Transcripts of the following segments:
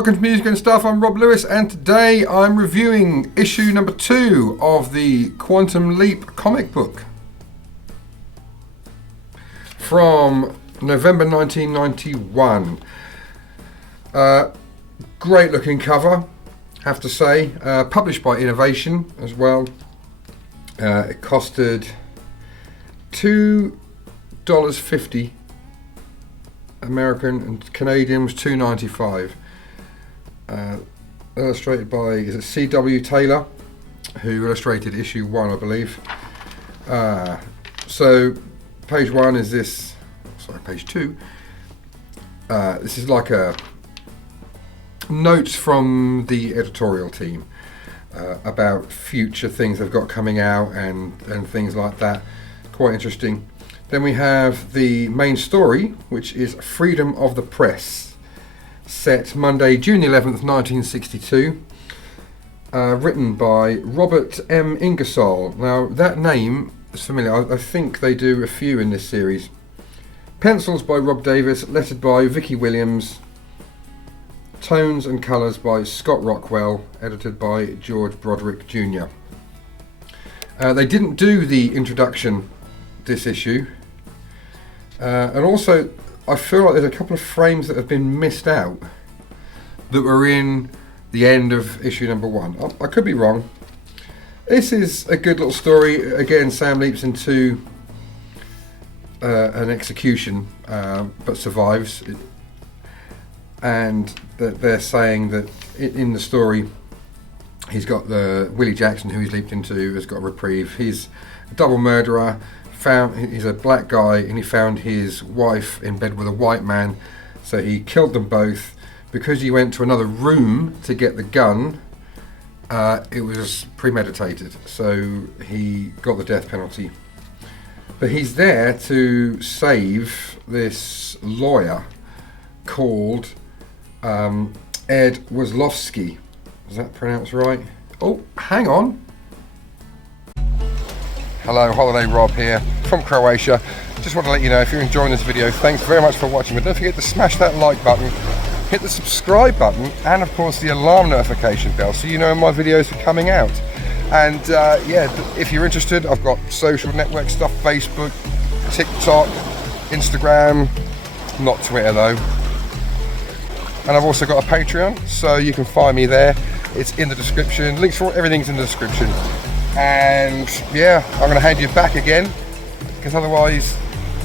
welcome to Music and Stuff. I'm Rob Lewis, and today I'm reviewing issue number 2 of the Quantum Leap comic book from November 1991. Great looking cover, have to say. Published by Innovation as well. It costed $2.50 American, and Canadian was $2.95. Illustrated by, is it C.W. Taylor, who illustrated issue 1, I believe. So page 1 is this, sorry, page 2. This is like a notes from the editorial team about future things they've got coming out and things like that. Quite interesting. Then we have the main story, which is Freedom of the Press, set Monday, June 11th, 1962, written by Robert M. Ingersoll. Now, that name is familiar. I think they do a few in this series. Pencils by Rob Davis, lettered by Vicky Williams, tones and colours by Scott Rockwell, edited by George Broderick Jr. They didn't do the introduction this issue, and also I feel like there's a couple of frames that have been missed out that were in the end of issue number 1. I could be wrong. This is a good little story. Again, Sam leaps into an execution, but survives. And they're saying that in the story, he's got Willie Jackson, who he's leaped into, has got a reprieve. He's a double murderer. He's a black guy, and he found his wife in bed with a white man, so he killed them both. Because he went to another room to get the gun, it was premeditated, so he got the death penalty. But he's there to save this lawyer called Ed Wazlowski. Is that pronounced right? Oh, hang on. Hello, Holiday Rob here from Croatia. Just want to let you know, if you're enjoying this video, thanks very much for watching, but don't forget to smash that like button, hit the subscribe button, and of course the alarm notification bell so you know when my videos are coming out. And yeah, if you're interested, I've got social network stuff, Facebook, TikTok, Instagram, not Twitter though. And I've also got a Patreon, so you can find me there. It's in the description. Links for everything's in the description. And yeah, I'm going to hand you back again, because otherwise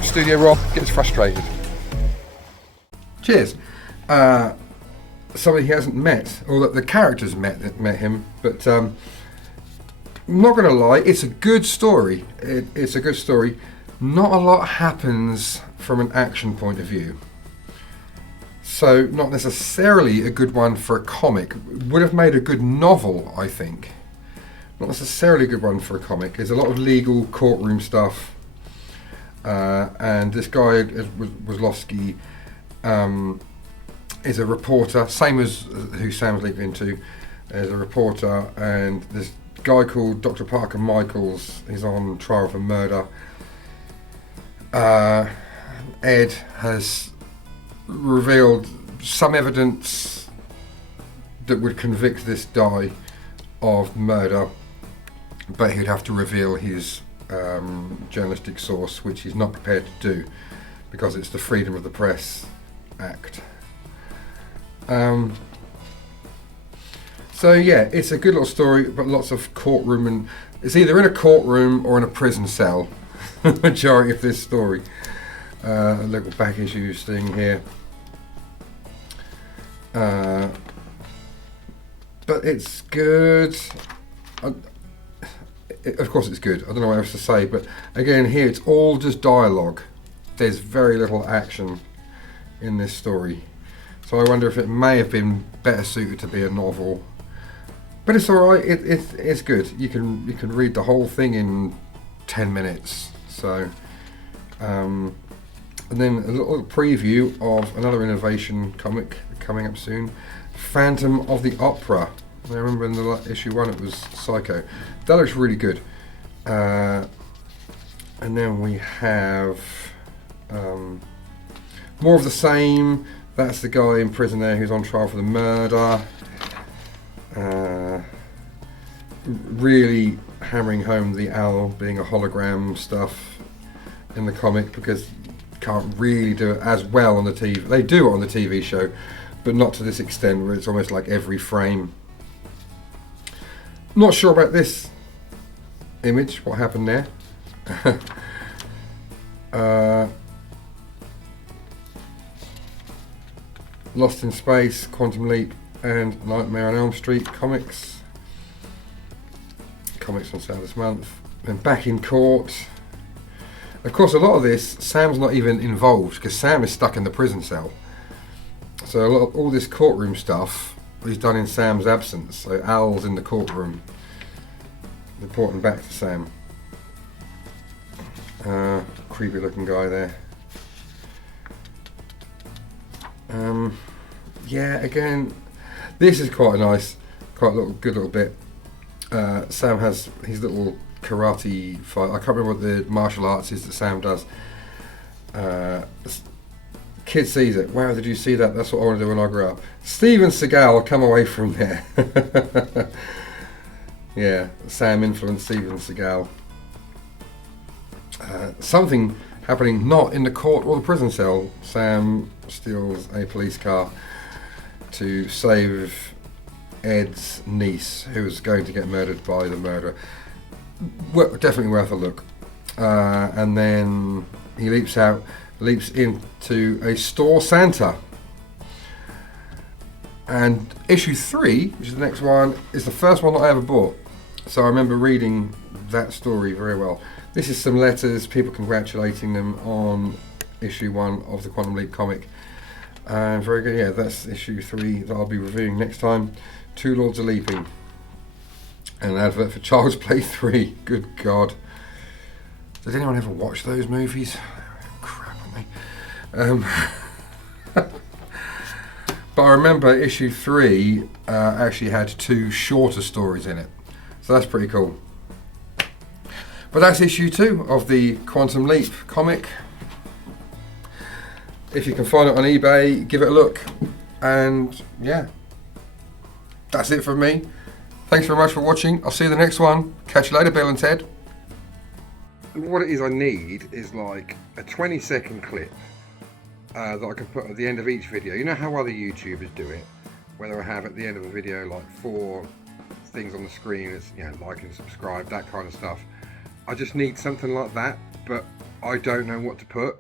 Studio Rob gets frustrated. Cheers. Somebody he hasn't met, or that the characters met him, but I'm not going to lie, it's a good story. It's a good story. Not a lot happens from an action point of view. So not necessarily a good one for a comic. Would have made a good novel, I think. Not necessarily a good one for a comic. There's a lot of legal courtroom stuff, and this guy Wazlowski is a reporter, same as who Sam's leaped into, as a reporter, and this guy called Dr. Parker Michaels is on trial for murder. Ed has revealed some evidence that would convict this guy of murder, but he'd have to reveal his journalistic source, which he's not prepared to do because it's the Freedom of the Press Act. So yeah, it's a good little story, but lots of courtroom, and it's either in a courtroom or in a prison cell. The majority of this story. A little back issues thing here. But it's good. Of course it's good. I don't know what else to say, but again here it's all just dialogue. There's very little action in this story. So I wonder if it may have been better suited to be a novel. But it's alright, it's good. You can read the whole thing in 10 minutes. So and then a little preview of another Innovation comic coming up soon, Phantom of the Opera. I remember in the issue 1 it was Psycho. That looks really good. And then we have more of the same. That's the guy in prison there who's on trial for the murder. Really hammering home the owl being a hologram stuff in the comic, because can't really do it as well on the TV. They do it on the TV show, but not to this extent where it's almost like every frame. Not sure about this image, what happened there. Lost in Space, Quantum Leap, and Nightmare on Elm Street comics. Comics on sale this month. Then Back in Court. Of course, a lot of this, Sam's not even involved because Sam is stuck in the prison cell. So a lot of all this courtroom stuff is done in Sam's absence. So Al's in the courtroom, reporting back to Sam. Creepy looking guy there. Yeah, again, this is quite a nice, quite a good little bit. Sam has his little karate fight. I can't remember what the martial arts is that Sam does. Kid sees it. Wow, did you see that? That's what I want to do when I grow up. Steven Seagal, come away from there. Yeah, Sam influenced Steven Seagal. Something happening not in the court or the prison cell. Sam steals a police car to save Ed's niece, who was going to get murdered by the murderer. Definitely worth a look. And then he leaps into a store Santa. And issue 3, which is the next one, is the first one that I ever bought. So I remember reading that story very well. This is some letters, people congratulating them on issue 1 of the Quantum Leap comic. And very good, yeah, that's issue 3 that I'll be reviewing next time. Two Lords of Leaping. And an advert for Child's Play 3. Good God. Does anyone ever watch those movies? Crap, aren't they? But I remember issue 3 actually had 2 shorter stories in it. So that's pretty cool. But that's issue 2 of the Quantum Leap comic. If you can find it on eBay, give it a look. And yeah, that's it from me. Thanks very much for watching. I'll see you in the next one. Catch you later, Bill and Ted. What it is I need is like a 20-second clip that I can put at the end of each video. You know how other YouTubers do it? Whether I have at the end of a video like 4 things on the screen, it's, you know, like and subscribe, that kind of stuff. I just need something like that, but I don't know what to put.